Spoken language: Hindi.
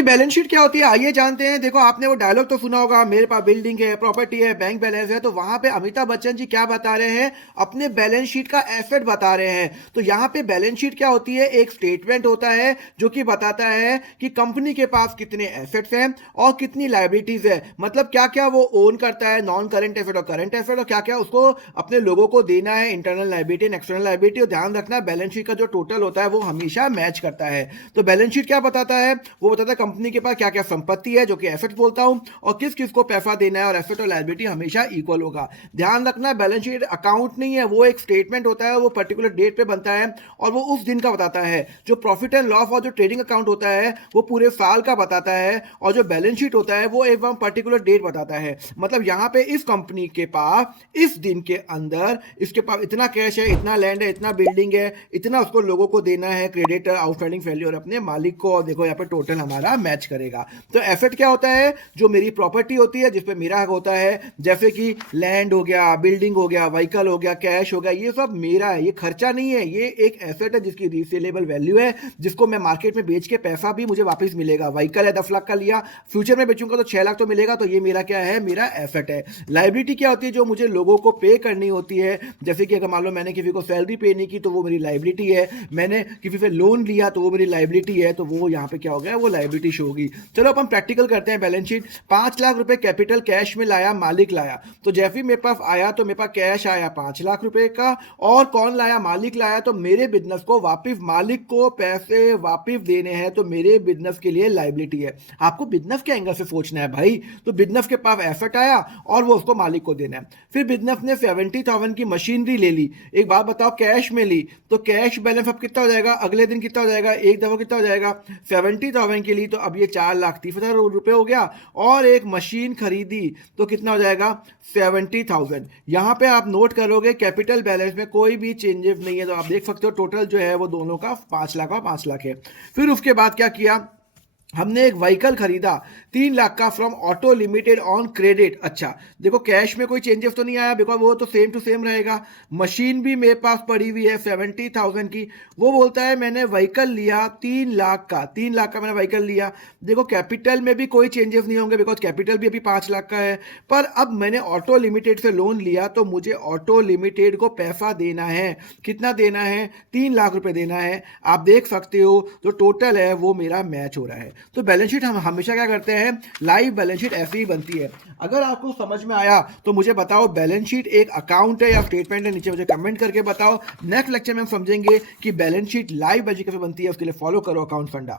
जी, बैलेंस शीट क्या होती है आइए जानते हैं। देखो आपने वो डायलॉग तो सुना होगा, मेरे पास बिल्डिंग है, प्रॉपर्टी है, बैंक बैलेंस है। तो वहां पे अमिताभ बच्चन जी क्या बता रहे हैं, अपने बैलेंस शीट का एसेट बता रहे हैं। तो यहाँ पे बैलेंस शीट क्या होती है, एक स्टेटमेंट होता है जो कि बताता है कि कंपनी के पास कितने एसेट्स हैं और कितनी लाइबिलिटीज है। मतलब क्या क्या वो ओन करता है, नॉन करेंट एसेट और करेंट एसेट, और क्या क्या उसको अपने लोगों को देना है, internal liability and external liability. और ध्यान रखना बैलेंस शीट का जो टोटल होता है वो हमेशा मैच करता है। तो बैलेंस शीट क्या बताता है, वो बताता है कंपनी के पास क्या क्या संपत्ति है, जो कि एसेट बोलता हूं, और किस किस को पैसा देना है, और एसेट और लायबिलिटी हमेशा इक्वल होगा। ध्यान रखना बैलेंस शीट अकाउंट नहीं है, वो एक स्टेटमेंट होता है, वो पर्टिकुलर डेट पे बनता है और वो उस दिन का बताता है। जो प्रॉफिट एंड लॉस और जो ट्रेडिंग अकाउंट होता है वो पूरे साल का बताता है, और जो बैलेंस शीट होता है वो एक पर्टिकुलर डेट बताता है। मतलब यहां पे इस कंपनी के पास इस दिन के अंदर इसके पास इतना कैश है, इतना लैंड है, इतना बिल्डिंग है, इतना उसको लोगों को देना है, क्रेडिटर, आउटस्टैंडिंग वैल्यू, और अपने मालिक को। और देखो यहाँ पे टोटल हमारा मैच करेगा। तो एसेट क्या होता है, जो मेरी प्रॉपर्टी होती है जिसपे मेरा हक होता है, जैसे कि लैंड हो गया, बिल्डिंग हो गया, व्हीकल हो गया, कैश हो गया, ये सब मेरा है, ये खर्चा नहीं है। ये एक एसेट है जिसकी रीसेलेबल वैल्यू है, जिसको मैं मार्केट में बेच के पैसा भी मुझे वापस मिलेगा। व्हीकल है 10 लाख का लिया, फ्यूचर में बेचूंगा तो 6 लाख तो मिलेगा। तो ये मेरा क्या है, मेरा एसेट है। लाइबिलिटी क्या होती है, जो मुझे लोगों को पे करनी होती है। जैसे कि अगर मान लो मैंने किसी को सैलरी पे नहीं की तो वो मेरी लाइबिलिटी है, मैंने किसी से लोन लिया तो वो मेरी लाइबिलिटी है। तो वो यहाँ पे क्या हो गया, वो लाइबिलिटी शो होगी। चलो अपन प्रैक्टिकल करते हैं। बैलेंस शीट 5 लाख रुपए कैपिटल कैश में लाया, मालिक लाया। तो जैसे ही मेरे पास आया तो मेरे पास कैश आया 5 लाख रुपए का, और कौन लाया, मालिक लाया। तो मेरे बिजनेस को वापिस, मालिक को पैसे वापिस देने हैं, तो मेरे बिजनेस के लिए लाइबिलिटी है। आपको बिजनेस के एंगल से सोचना है भाई। तो बिजनेस के पास एसेट आया और वो उसको मालिक को देना है। फिर बिजनेस ने 70,000 की मशीनरी ले ली। एक बात बताओ, कैश में ली तो कैश बैलेंस अब कितना हो जाएगा, अगले दिन कितना हो जाएगा, एक दफा कितना हो जाएगा, 70,000 के लिए। तो अब ये 4,30,000 रुपए हो गया। और एक मशीन खरीदी तो कितना हो जाएगा, 70,000। यहां पे आप नोट करोगे कैपिटल बैलेंस में कोई भी चेंजेस नहीं है। तो आप देख सकते हो टोटल जो है वो दोनों का 5 लाख और 5 लाख है। फिर उसके बाद क्या किया, हमने एक व्हीकल खरीदा 3 लाख का from auto limited on credit. अच्छा देखो कैश में कोई चेंजेस तो नहीं आया, बिकॉज वो तो सेम टू सेम रहेगा। मशीन भी मेरे पास पड़ी हुई है 70,000 की। वो बोलता है मैंने व्हीकल लिया 3 लाख का, 3 लाख का मैंने व्हीकल लिया। देखो कैपिटल में भी कोई चेंजेस नहीं होंगे, बिकॉज कैपिटल भी अभी 5 लाख का है। पर अब मैंने ऑटो लिमिटेड से लोन लिया तो मुझे ऑटो लिमिटेड को पैसा देना है। कितना देना है, 3 लाख रुपए देना है। आप देख सकते हो जो टोटल है वो मेरा मैच हो रहा है। तो बैलेंस शीट हम हमेशा क्या करते हैं, लाइव बैलेंस शीट ऐसी ही बनती है। अगर आपको समझ में आया तो मुझे बताओ बैलेंस शीट एक अकाउंट है या स्टेटमेंट है, नीचे मुझे कमेंट करके बताओ। नेक्स्ट लेक्चर में हम समझेंगे कि balance sheet live balance sheet कैसे बनती है। उसके लिए फॉलो करो अकाउंट फंडा।